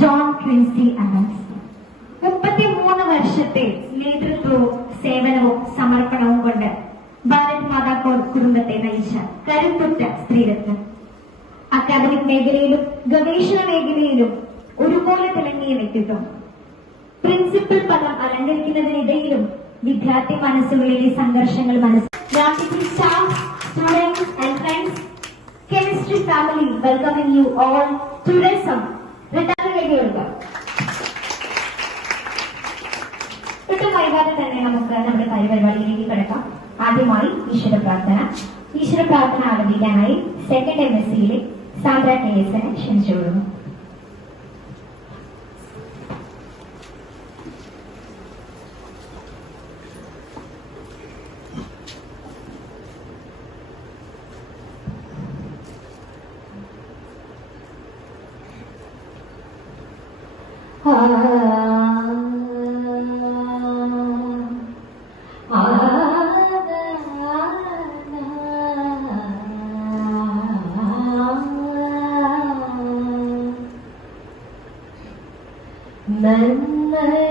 John Quincy അഡംസ് 33 വർഷത്തെ നേതൃത്വവും സേവനവും സമർപ്പണവും കൊണ്ട് ഭാരത് മാതാ കുടുംബത്തെ നയിച്ച കരുത്തുറ്റ സ്ത്രീരത്നം. അക്കാദമിക് മേഖലയിലും ഗവേഷണ മേഖലയിലും ഒരുപോലെ തിളങ്ങിയ വ്യക്തിത്വം. പ്രിൻസിപ്പൽ പദം അലങ്കരിക്കുന്നതിനിടയിലും വിദ്യാർത്ഥി മനസ്സുകളിലെ സംഘർഷങ്ങൾ Chemistry family welcoming you all to Resum. വൈകാതെ തന്നെ നമുക്ക് നമ്മുടെ പരിപാടിയിലേക്ക് കിടക്കാം. ആദ്യമായി ഈശ്വര പ്രാർത്ഥന ആരംഭിക്കാനായി 2nd MSc സാന്ദ്ര KS ക്ഷണിച്ചുകൊള്ളുന്നു.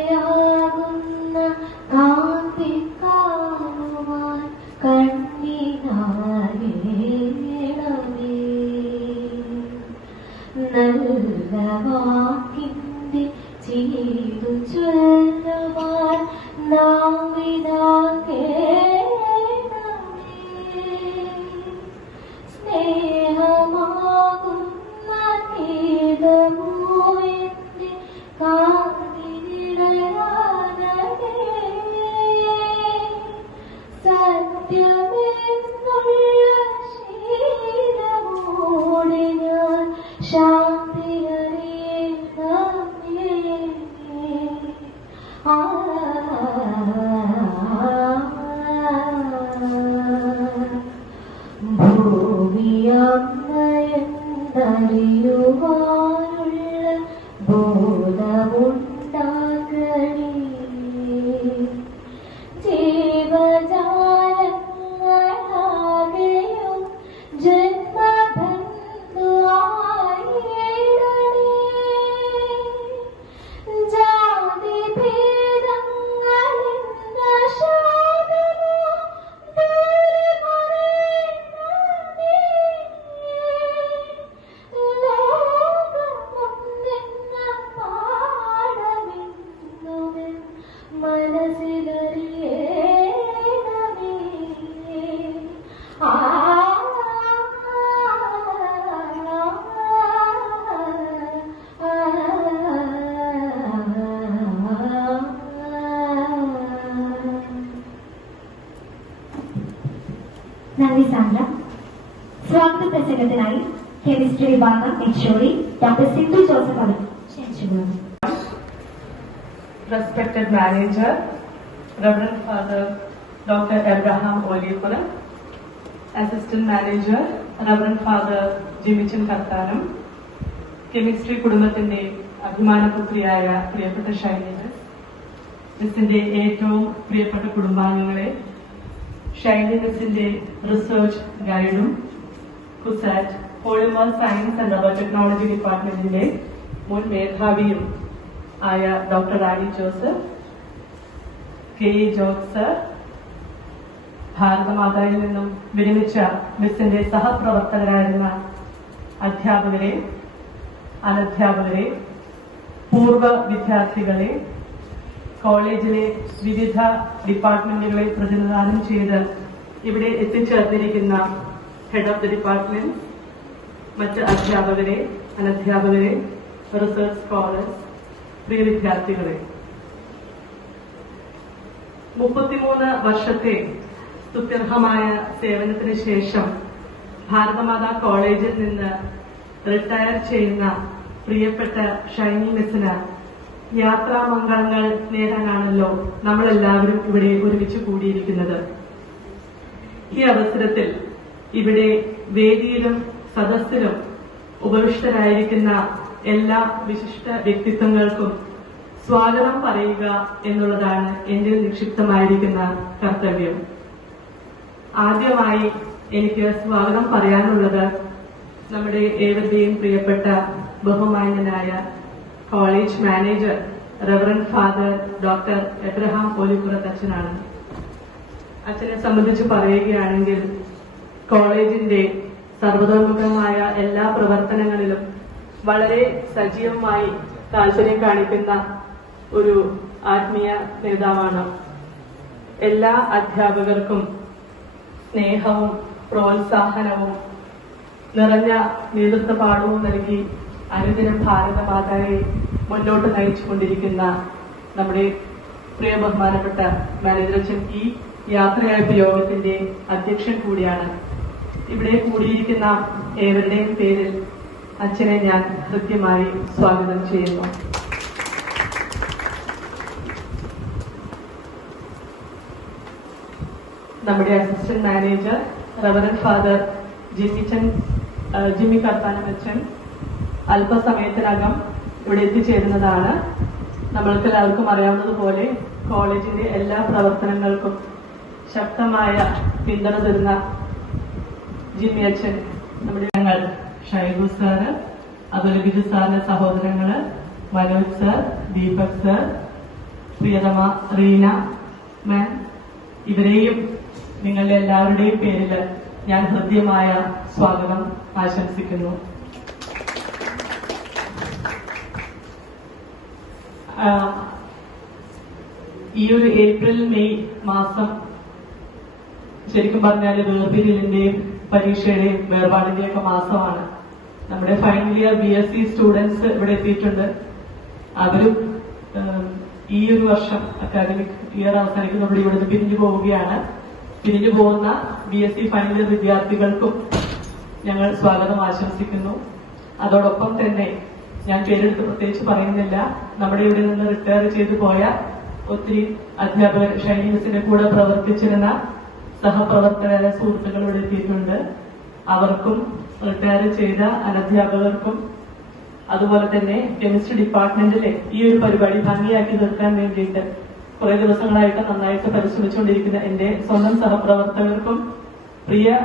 നന്മയാകുന്ന കാന്തി കാണുവാൻ കണ്ണിനാകേണമേ, നല്ല വാക്കിന്റെ ചെയ്തു ചൊല്ലുവാൻ നാവിനാകേണമേ, സ്നേഹമാകുന്ന ഗീതമോ എന്റെ കാതിനിടയാനേ, സത്യമെന്നുള്ള ശീലമോടെ ഞാൻ ശാന്തി അറിയണമേ. നന്ദി സാന്ദ്ര. സ്വാഗത പ്രസംഗത്തിനായി കെമിസ്ട്രി വിഭാഗം HOD ഡോക്ടർ സിന്ധു ജോസഫ് അവർ ക്ഷണിച്ചുകൊള്ളുന്നു. Respected Manager, Reverend Father Dr. Abraham Olipura, Assistant Manager, Reverend Father Jimichan Kartanam, chemistry കുടുംബത്തിന്റെ അഭിമാനപുത്രിയായ പ്രിയപ്പെട്ട ഷൈനി മിസ്സിന്റെ ഏറ്റവും പ്രിയപ്പെട്ട കുടുംബാംഗങ്ങളെ, ഷൈനി മിസ്സിന്റെ റിസർച്ച് ഗൈഡും CUSAT polymer science and biotechnology ഡിപ്പാർട്ട്മെന്റിന്റെ മുൻ മേധാവിയും ആയ doctor Rani Joseph, K George sir, ഭാരതമാതായിൽ നിന്നും വിരമിച്ച മിസ്സിന്റെ സഹപ്രവർത്തകരായിരുന്ന അധ്യാപകരെ, അനധ്യാപകരെ, പൂർവ്വ വിദ്യാർത്ഥികളെ, കോളേജിലെ വിവിധ ഡിപ്പാർട്ട്മെന്റുകളെ പ്രതിനിധാനം ചെയ്ത് ഇവിടെ എത്തിച്ചേർന്നിരിക്കുന്ന ഹെഡ് ഓഫ് ദി ഡിപ്പാർട്ട്മെന്റ്, മറ്റ് അധ്യാപകരെ, അനധ്യാപകരെ, റിസർച്ച് സ്കോളേഴ്സ്, പ്രിയ വിദ്യാർത്ഥികളെ, 33 വർഷത്തെ സ്തുത്യർഹമായ സേവനത്തിന് ശേഷം ഭാരതമാതാ കോളേജിൽ നിന്ന് റിട്ടയർ ചെയ്യുന്ന പ്രിയപ്പെട്ട ഷൈനി മിസ്സിന് യാത്രാമംഗളങ്ങൾ നേടാനാണല്ലോ നമ്മളെല്ലാവരും ഇവിടെ ഒരുമിച്ച് കൂടിയിരിക്കുന്നത്. ഈ അവസരത്തിൽ ഇവിടെ വേദിയിലും സദസ്സിലും ഉപവിഷ്ടരായിരിക്കുന്ന എല്ലാ വിശിഷ്ട വ്യക്തിത്വങ്ങൾക്കും സ്വാഗതം പറയുക എന്നുള്ളതാണ് എന്റെ നിക്ഷിപ്തമായിരിക്കുന്ന കർത്തവ്യം. ആദ്യമായി എനിക്ക് സ്വാഗതം പറയാനുള്ളത് നമ്മുടെ ഏവരുടെയും പ്രിയപ്പെട്ട ബഹുമാന്യനായ college manager reverend father doctor Abraham Olippurath അച്ഛനാണ്. അച്ഛനെ സംബന്ധിച്ച് പറയുകയാണെങ്കിൽ കോളേജിന്റെ സർവതോന്മുഖമായ എല്ലാ പ്രവർത്തനങ്ങളിലും വളരെ സജീവമായി താല്പര്യം കാണിക്കുന്ന ഒരു ആത്മീയ നേതാവാണ്. എല്ലാ അധ്യാപകർക്കും സ്നേഹവും പ്രോത്സാഹനവും നിറഞ്ഞ നേതൃത്വപാഠവും നൽകി അനുദിനം ഭാരതമാതായെ മുന്നോട്ട് നയിച്ചുകൊണ്ടിരിക്കുന്ന നമ്മുടെ പ്രിയ ബഹുമാനപ്പെട്ട മാനേജർ അച്ഛൻ ഈ യാത്രയയപ്പ് യോഗത്തിന്റെ അധ്യക്ഷൻ കൂടിയാണ്. ഇവിടെ കൂടിയിരിക്കുന്ന ഏവരുടെയും പേരിൽ അച്ഛനെ ഞാൻ കൃത്യമായി സ്വാഗതം ചെയ്യുന്നു. നമ്മുടെ assistant manager reverend father Jimmy Karthanam അച്ഛൻ അല്പസമയത്തിനകം ഇവിടെ എത്തിച്ചേരുന്നതാണ്. നമ്മൾക്ക് എല്ലാവർക്കും അറിയാവുന്നതുപോലെ കോളേജിന്റെ എല്ലാ പ്രവർത്തനങ്ങൾക്കും ശക്തമായ പിന്തുണ തരുന്ന ജിമ്മി അച്ഛൻ, നമ്മുടെ ഞങ്ങൾ ഷൈബു സാറ്, അതുപോലെ ബിജു സാറിന്റെ സഹോദരങ്ങള് മനോജ് സാർ, ദീപക് സാർ, പ്രിയതമ റീന മാം, ഇവരെയും നിങ്ങളുടെ എല്ലാവരുടെയും പേരിൽ ഞാൻ ഹൃദ്യമായ സ്വാഗതം ആശംസിക്കുന്നു. ഈ ഒരു ഏപ്രിൽ മെയ് മാസം ശരിക്കും പറഞ്ഞാൽ വേർപിരിയലിന്റെയും പരീക്ഷയുടെയും വേർപാടിന്റെയും ഒക്കെ മാസമാണ്. നമ്മുടെ ഫൈനൽ ഇയർ BSc സ്റ്റുഡൻസ് ഇവിടെ എത്തിയിട്ടുണ്ട്. അവരും ഈ ഒരു വർഷം അക്കാദമിക് ഇയർ അവസാനിക്കുന്നതോടെ ഇവിടുന്ന് പിരിഞ്ഞു പോവുകയാണ്. പിരിഞ്ഞു പോകുന്ന BSc ഫൈനൽ ഇയർ വിദ്യാർത്ഥികൾക്കും ഞങ്ങൾ സ്വാഗതം ആശംസിക്കുന്നു. അതോടൊപ്പം തന്നെ ഞാൻ പേരെടുത്ത് പ്രത്യേകിച്ച് പറയുന്നില്ല, നമ്മുടെ ഇവിടെ നിന്ന് റിട്ടയർ ചെയ്തു പോയ ഒത്തിരി അധ്യാപകർ, ഷൈനി മിസ്സിന്റെ കൂടെ പ്രവർത്തിച്ചിരുന്ന സഹപ്രവർത്തകരായ സുഹൃത്തുക്കൾ ഇവിടെ എത്തിയിട്ടുണ്ട്. അവർക്കും റിട്ടയർ ചെയ്ത അനധ്യാപകർക്കും അതുപോലെ തന്നെ കെമിസ്ട്രി ഡിപ്പാർട്ട്മെന്റിലെ ഈ ഒരു പരിപാടി ഭംഗിയാക്കി തീർക്കാൻ വേണ്ടിയിട്ട് കുറെ ദിവസങ്ങളായിട്ട് നന്നായിട്ട് പരിശ്രമിച്ചുകൊണ്ടിരിക്കുന്ന എന്റെ സ്വന്തം സഹപ്രവർത്തകർക്കും പ്രിയ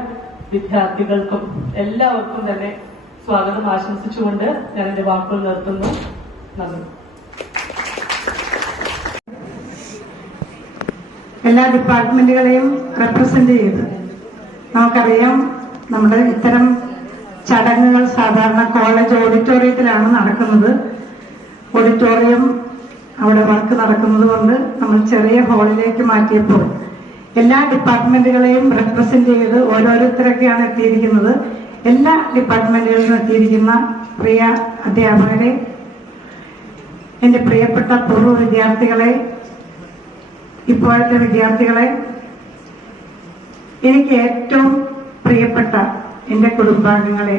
വിദ്യാർത്ഥികൾക്കും എല്ലാവർക്കും തന്നെ സ്വാഗതം ആശംസിച്ചുകൊണ്ട് ഞാൻ എന്റെ വാക്കുകൾ നിർത്തുന്നു. നന്ദി. എല്ലാ ഡിപ്പാർട്ട്മെന്റുകളെയും റെപ്രസെന്റ് ചെയ്ത് നമുക്കറിയാം, നമ്മുടെ ഇത്തരം ചടങ്ങുകൾ സാധാരണ കോളേജ് ഓഡിറ്റോറിയത്തിലാണ് നടക്കുന്നത്. ഓഡിറ്റോറിയം അവിടെ വർക്ക് നടക്കുന്നത് കൊണ്ട് നമ്മൾ ചെറിയ ഹാളിലേക്ക് മാറ്റിയപ്പോൾ എല്ലാ ഡിപ്പാർട്ട്മെന്റുകളെയും റെപ്രസെന്റ് ചെയ്ത് ഓരോരുത്തരൊക്കെയാണ് എത്തിയിരിക്കുന്നത്. എല്ലാ ഡിപ്പാർട്ട്മെന്റുകളിലും എത്തിയിരിക്കുന്ന പ്രിയ അധ്യാപകരെ, എന്റെ പ്രിയപ്പെട്ട പൂർവ്വ വിദ്യാർത്ഥികളെ, ഇപ്പോഴത്തെ വിദ്യാർത്ഥികളെ, എനിക്ക് ഏറ്റവും പ്രിയപ്പെട്ട എൻ്റെ കുടുംബാംഗങ്ങളെ,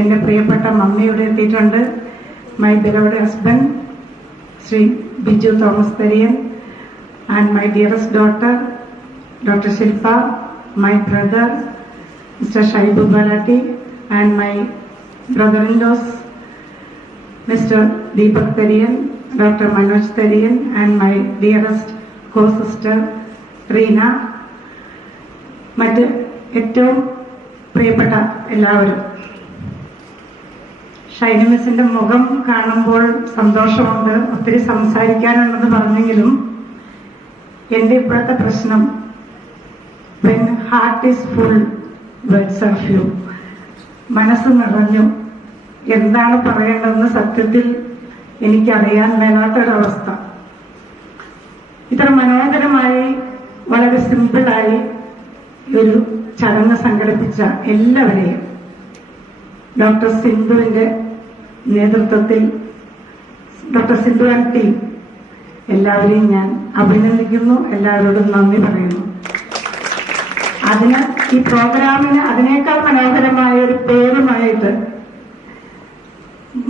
എൻ്റെ പ്രിയപ്പെട്ട മമ്മിയുടെ എത്തിയിട്ടുണ്ട്. My beloved husband Shri Biju Thomas Thariyan and my dearest daughter doctor Shilpa, my brother mister Shaibu Balatti and my brother-in-laws Mr. Deepak Tariyan, Dr. Manoj Tariyan and my dearest co-sister Reena. മറ്റ് ഏറ്റവും പ്രിയപ്പെട്ട എല്ലാവരും, ഷൈനി മിസ്സിന്റെ മുഖം കാണുമ്പോൾ സന്തോഷമുണ്ട്. ഒത്തിരി സംസാരിക്കാനുണ്ടെന്ന് പറഞ്ഞെങ്കിലും എന്റെ ഇപ്പോഴത്തെ പ്രശ്നം when heart is full words are few. മനസ്സ് നിറഞ്ഞു, എന്താണ് പറയേണ്ടതെന്ന് സത്യത്തിൽ എനിക്കറിയാൻ മേലാത്തൊരവസ്ഥ. ഇത്ര മനോഹരമായി വളരെ സിമ്പിളായി ഒരു ചടങ്ങ് സംഘടിപ്പിച്ച എല്ലാവരെയും ഡോക്ടർ സിന്ധുവിന്റെ നേതൃത്വത്തിൽ, ഡോക്ടർ സിന്ധു ആൻഡ് ടീം എല്ലാവരെയും ഞാൻ അഭിനന്ദിക്കുന്നു, എല്ലാവരോടും നന്ദി പറയുന്നു. ഈ പ്രോഗ്രാമിന് അതിനേക്കാൾ മനോഹരമായ ഒരു പേരുമായിട്ട്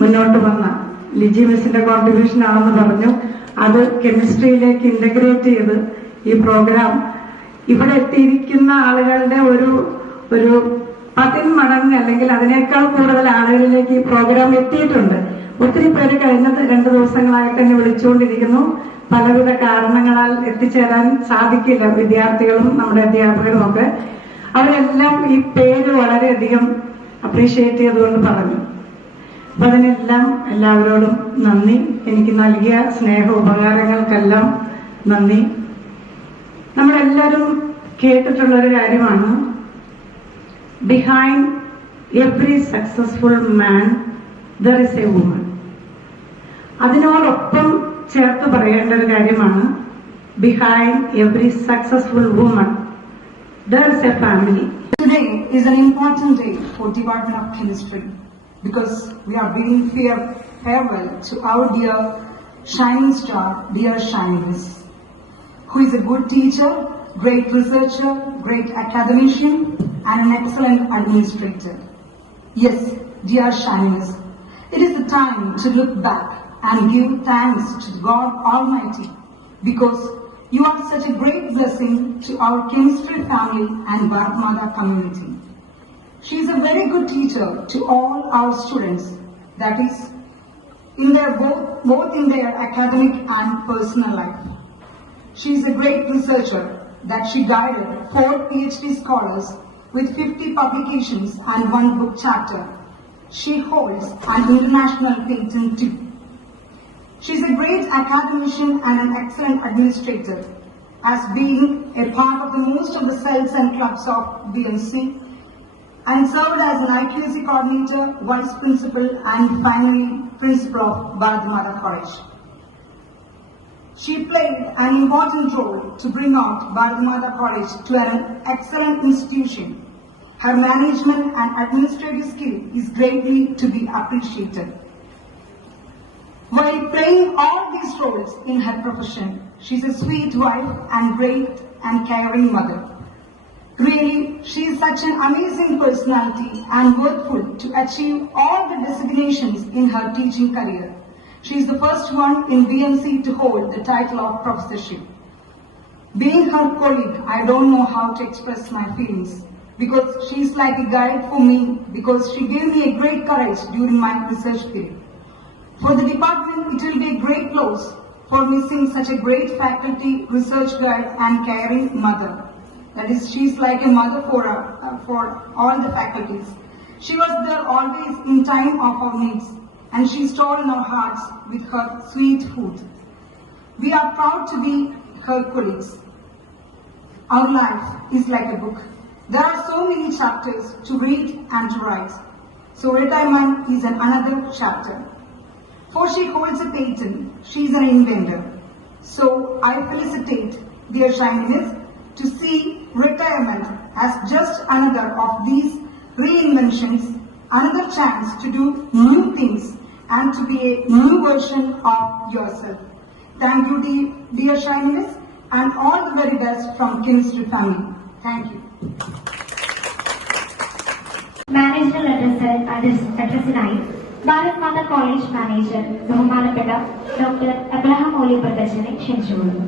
മുന്നോട്ട് വന്ന ലിജി മിസ്സിന്റെ കോൺട്രിബ്യൂഷൻ ആണെന്ന് പറഞ്ഞു. അത് കെമിസ്ട്രിയിലേക്ക് ഇന്റഗ്രേറ്റ് ചെയ്ത് ഈ പ്രോഗ്രാം ഇവിടെ എത്തിയിരിക്കുന്ന ആളുകളുടെ ഒരു 10 മടങ്ങ് അല്ലെങ്കിൽ അതിനേക്കാൾ കൂടുതൽ ആളുകളിലേക്ക് ഈ പ്രോഗ്രാം എത്തിയിട്ടുണ്ട്. ഒത്തിരി പേര് കഴിഞ്ഞ 2 ദിവസങ്ങളായിട്ട് എന്നെ വിളിച്ചുകൊണ്ടിരിക്കുന്നു. പലവിധ കാരണങ്ങളാൽ എത്തിച്ചേരാൻ സാധിക്കില്ല, വിദ്യാർത്ഥികളും നമ്മുടെ അധ്യാപകരും ഒക്കെ. അവരെല്ലാം ഈ പേര് വളരെയധികം അപ്രീഷിയേറ്റ് ചെയ്തുകൊണ്ട് പറഞ്ഞു. അപ്പൊ അതിനെല്ലാം എല്ലാവരോടും നന്ദി. എനിക്ക് നൽകിയ സ്നേഹ ഉപകാരങ്ങൾക്കെല്ലാം നന്ദി. നമ്മളെല്ലാവരും കേട്ടിട്ടുള്ളൊരു കാര്യമാണ്, behind every successful man there is A woman. അതിനോടൊപ്പം ചേർത്ത് പറയേണ്ട ഒരു കാര്യമാണ്, behind every successful woman there is a family. Today is an important day for Department of Chemistry because we are bidding farewell to our dear shining star, dear Shiny Miss, who is a good teacher, great researcher, great academician and an excellent administrator. Yes, dear Shiny Miss, it is the time to look back and give thanks to God Almighty because you are such a great blessing to our chemistry family and Bharat Mata community. She is a very good teacher to all our students, that is, in their both in their academic and personal life. She is a great researcher that she guided 4 PhD scholars with 50 publications and 1 book chapter. She holds an international patent too. She is a great academician and an excellent administrator, as being a part of the most of the cells and clubs of BMC, and served as an IQAC coordinator, vice principal, and finally principal of Bharat Mata College. She played an important role to bring out Bharat Mata College to an excellent institution. Her management and administrative skill is greatly to be appreciated. While playing all these roles in her profession, she is a sweet wife and great and caring mother. Really, she is such an amazing personality and worthful to achieve all the designations in her teaching career. She is the first one in BMC to hold the title of professorship. Being her colleague, I don't know how to express my feelings because she is like a guide for me because she gave me a great courage during my research period. For the department, it will be a great loss for missing such a great faculty, research guide and caring mother. That is, she is like a mother for all the faculties. She was there always in time of our needs and she stored in our hearts with her sweet food. We are proud to be her colleagues. Our life is like a book. There are so many chapters to read and to write. So retirement is another chapter. For she holds a patent, she is an inventor. So I felicitate dear Shiny Miss to see retirement as just another of these reinventions, another chance to do new things and to be a new version of yourself. Thank you dear Shiny Miss and all the very best from Chemistry family. Thank you. Managerial അഡ്രസ്സിനായി Bharat Mata college manager ബഹുമാനപ്പെട്ട doctor Abraham Oli പ്രദർശനെ ക്ഷണിച്ചുകൊള്ളുന്നു.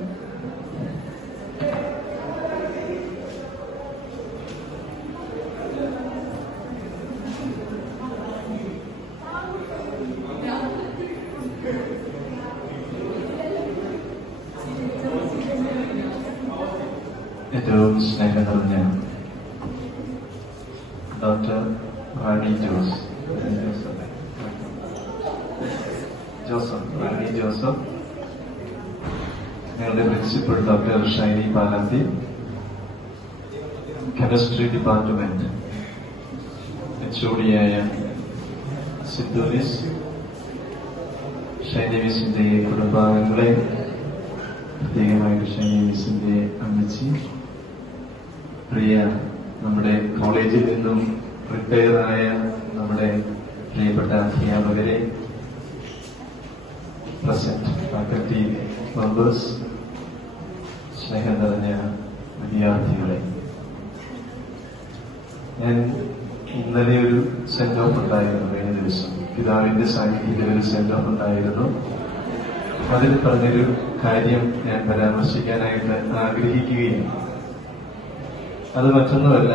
ഏറ്റവും സ്നേഹം നിറഞ്ഞ doctor Rani Joseph, ഞങ്ങളുടെ principal doctor Shiny Palathi, chemistry department എച്ച്ഒഡിയായ Sidhu miss, Shiny മിസിന്റെ കുടുംബാംഗങ്ങളെ, പ്രത്യേകമായിട്ട് ഷൈനി മിസിന്റെ അമ്മച്ചി, പ്രിയ നമ്മുടെ കോളേജിൽ നിന്നും റിട്ടയറായ നമ്മുടെ പ്രിയപ്പെട്ട അധ്യാപകരെ, പ്രസന്റ് ഫാക്കൽറ്റി മെമ്പേഴ്സ്, സ്നേഹം നിറഞ്ഞ വിദ്യാർത്ഥികളെ, ഞാൻ ഇന്നലെ ഒരു സെന്റ് ഓഫ് ഉണ്ടായിരുന്നു. കഴിഞ്ഞ ദിവസം പിതാവിന്റെ സാന്നിധ്യത്തിൽ ഒരു സെന്റ് ഓഫ് ഉണ്ടായിരുന്നു. അതിൽ പറഞ്ഞൊരു കാര്യം ഞാൻ പരാമർശിക്കാനായിട്ട് ആഗ്രഹിക്കുകയും അത് മറ്റൊന്നുമല്ല,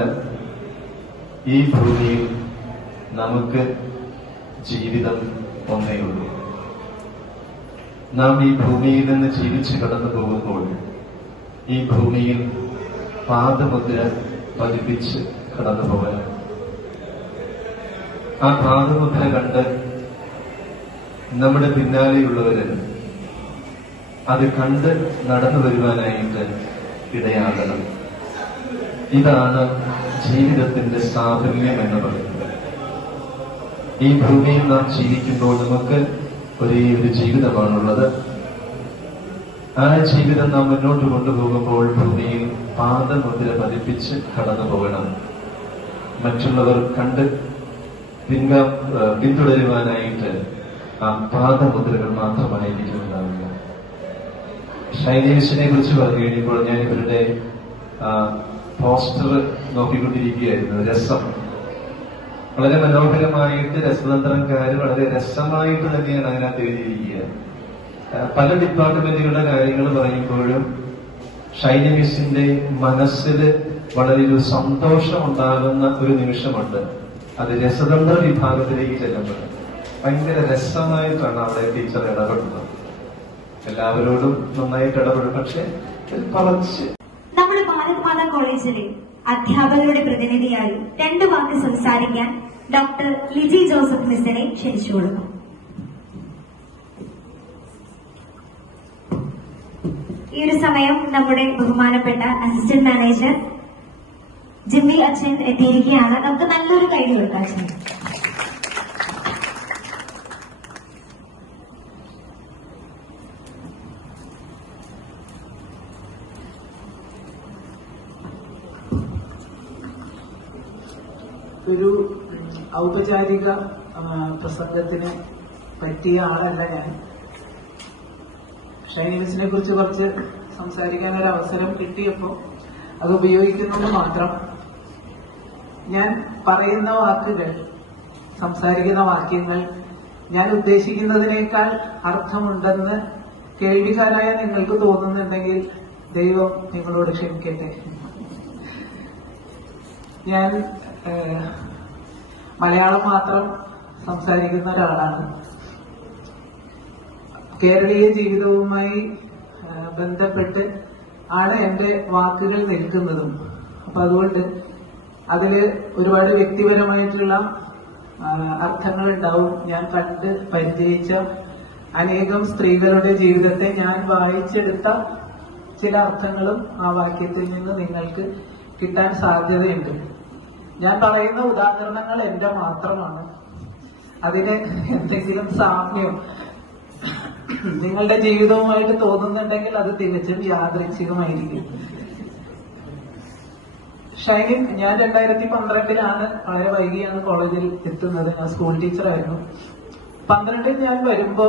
ഈ ഭൂമിയിൽ നമുക്ക് ജീവിതം ഒന്നേയുള്ളൂ. നാം ഈ ഭൂമിയിൽ നിന്ന് ജീവിച്ച് കടന്നു പോകുമ്പോൾ ഈ ഭൂമിയിൽ പാദമുദ്ര പതിപ്പിച്ച് കടന്നു പോകണം. ആ പാദമുദ്ര കണ്ട് നമ്മുടെ പിന്നാലെയുള്ളവര് അത് കണ്ട് നടന്നു വരുവാനായിട്ട് ഇടയാകണം. ഇതാണ് ജീവിതത്തിന്റെ സാഫല്യം എന്ന് പറയുന്നത്. ഈ ഭൂമിയിൽ നാം ജീവിക്കുമ്പോൾ നമുക്ക് ഒരേ ഒരു ജീവിതമാണുള്ളത്. ആ ജീവിതം നാം മുന്നോട്ട് കൊണ്ടുപോകുമ്പോൾ ഭൂമിയിൽ പാദമുദ്ര പതിപ്പിച്ച് കടന്നു പോകണം. മറ്റുള്ളവർ കണ്ട് പിന്തുടരുവാനായിട്ട് ആ പാദമുദ്രകൾ മാത്രമായിരിക്കും ഉണ്ടാവുക. ഷൈനീസിനെ കുറിച്ച് പറഞ്ഞു കഴിഞ്ഞപ്പോൾ ഞാൻ ഇവരുടെ പോസ്റ്റർ നോക്കിക്കൊണ്ടിരിക്കുകയായിരുന്നു. രസം വളരെ മനോഹരമായിട്ട് രസതന്ത്രക്കാർ വളരെ രസമായിട്ട് തന്നെയാണ് അതിനകത്ത് എഴുതിയിരിക്കുക. പല ഡിപ്പാർട്ട്മെന്റുകളുടെ കാര്യങ്ങൾ പറയുമ്പോഴും ഷൈനി മിസ്സിന്റെ മനസ്സിൽ വളരെ ഒരു സന്തോഷം ഉണ്ടാകുന്ന ഒരു നിമിഷമുണ്ട്. അത് രസതന്ത്ര വിഭാഗത്തിലേക്ക് ചെല്ലുമ്പോൾ ഭയങ്കര രസമായിട്ടാണ് അവിടെ ടീച്ചർ ഇടപെടുന്നത്. എല്ലാവരോടും നന്നായിട്ട് ഇടപെടും. പക്ഷെ കുറച്ച് നമ്മുടെ ഭാരത് മാതാ കോളേജിലെ അധ്യാപകരുടെ പ്രതിനിധിയായി 2 വാക്ക് സംസാരിക്കാൻ ഡോക്ടർ ലിജി ജോസഫ് മിസ്സിനെ ക്ഷണിച്ചുകൊള്ളുന്നു. ഈ ഒരു സമയം നമ്മുടെ ബഹുമാനപ്പെട്ട അസിസ്റ്റന്റ് മാനേജർ ജിമ്മി അച്ഛൻ എത്തിയിരിക്കുകയാണ്. നമുക്ക് നല്ലൊരു കൈ കൊടുക്കാം അച്ഛൻ. ഒരു ഔപചാരിക പ്രസംഗത്തിന് പറ്റിയ ആളല്ല ഞാൻ. ഷൈനി മിസ്സിനെ കുറിച്ച് കുറച്ച് സംസാരിക്കാൻ ഒരു അവസരം കിട്ടിയപ്പോൾ അത് ഉപയോഗിക്കുന്നത് മാത്രം. ഞാൻ പറയുന്ന വാക്കുകൾ, സംസാരിക്കുന്ന വാക്യങ്ങൾ ഞാൻ ഉദ്ദേശിക്കുന്നതിനേക്കാൾ അർത്ഥമുണ്ടെന്ന് കേൾവിക്കാരായ നിങ്ങൾക്ക് തോന്നുന്നുണ്ടെങ്കിൽ ദൈവം നിങ്ങളോട് ക്ഷമിക്കട്ടെ. ഞാൻ മലയാളം മാത്രം സംസാരിക്കുന്ന ഒരാളാണ്. കേരളീയ ജീവിതവുമായി ബന്ധപ്പെട്ട് ആണ് എന്റെ വാക്കുകൾ നിൽക്കുന്നതും. അപ്പൊ അതുകൊണ്ട് അതില് ഒരുപാട് വ്യക്തിപരമായിട്ടുള്ള അർത്ഥങ്ങൾ ഉണ്ടാവും. ഞാൻ കണ്ട് പരിചയിച്ച അനേകം സ്ത്രീകളുടെ ജീവിതത്തെ ഞാൻ വായിച്ചെടുത്ത ചില അർത്ഥങ്ങളും ആ വാക്യത്തിൽ നിന്ന് നിങ്ങൾക്ക് കിട്ടാൻ സാധ്യതയുണ്ട്. ഞാൻ പറയുന്ന ഉദാഹരണങ്ങൾ എന്റെ മാത്രമാണ്. അതിന് എന്തെങ്കിലും സാമ്യം നിങ്ങളുടെ ജീവിതവുമായിട്ട് തോന്നുന്നുണ്ടെങ്കിൽ അത് തികച്ചും യാദൃച്ഛികമായിരിക്കും. ഷൈനി, ഞാൻ 2012 വളരെ വൈകിയാണ് കോളേജിൽ എത്തുന്നത്. ഞാൻ സ്കൂൾ ടീച്ചറായിരുന്നു. 12 ഞാൻ വരുമ്പോ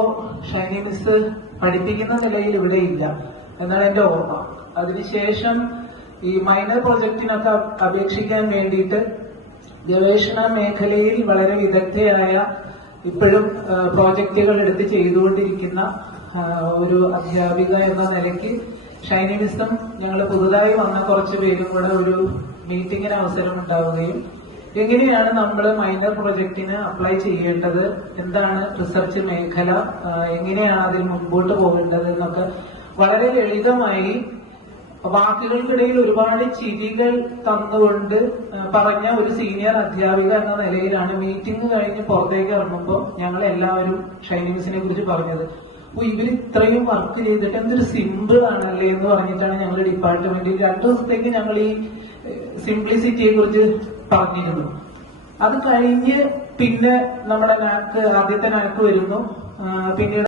ഷൈനി മിസ് പഠിപ്പിക്കുന്ന നിലയിൽ ഇവിടെ ഇല്ല എന്നാണ് എന്റെ ഓർമ്മ. അതിനുശേഷം ഈ മൈനർ പ്രൊജക്ടിനൊക്കെ അപേക്ഷിക്കാൻ വേണ്ടിയിട്ട് ഗവേഷണ മേഖലയിൽ വളരെ വിദഗ്ധയായ ഇപ്പോഴും പ്രോജക്റ്റുകൾ എടുത്ത് ചെയ്തുകൊണ്ടിരിക്കുന്ന ഒരു അധ്യാപിക എന്ന നിലയ്ക്ക് ഷൈനി മിസ്സും ഞങ്ങൾ പുതുതായി വന്ന കുറച്ച് പേരും കൂടെ ഒരു മീറ്റിംഗിന് അവസരം ഉണ്ടാവുകയും എങ്ങനെയാണ് നമ്മൾ മൈനർ പ്രൊജക്ടിന് അപ്ലൈ ചെയ്യേണ്ടത്, എന്താണ് റിസർച്ച് മേഖല, എങ്ങനെയാണ് അതിൽ മുൻപോട്ട് പോകേണ്ടത് എന്നൊക്കെ വളരെ ലളിതമായി വാക്കുകൾക്കിടയിൽ ഒരുപാട് ചിരികൾ തന്നുകൊണ്ട് പറഞ്ഞ ഒരു സീനിയർ അധ്യാപിക എന്ന നിലയിലാണ് മീറ്റിംഗ് കഴിഞ്ഞ് പുറത്തേക്ക് ഇറങ്ങുമ്പോൾ ഞങ്ങൾ എല്ലാവരും ഷൈനി മിസ്സിനെ കുറിച്ച് പറഞ്ഞത്. ഇവർ ഇത്രയും വർക്ക് ചെയ്തിട്ട് എന്തൊരു സിമ്പിൾ ആണല്ലേ എന്ന് പറഞ്ഞിട്ടാണ് ഞങ്ങൾ ഡിപ്പാർട്ട്മെന്റിൽ 2 ദിവസത്തേക്ക് ഞങ്ങൾ ഈ സിംപ്ലിസിറ്റിയെ കുറിച്ച് പറഞ്ഞിരുന്നു. അത് കഴിഞ്ഞ് പിന്നെ നമ്മുടെ ആദ്യത്തെ നാക്ക് വരുന്നു. പിന്നീട്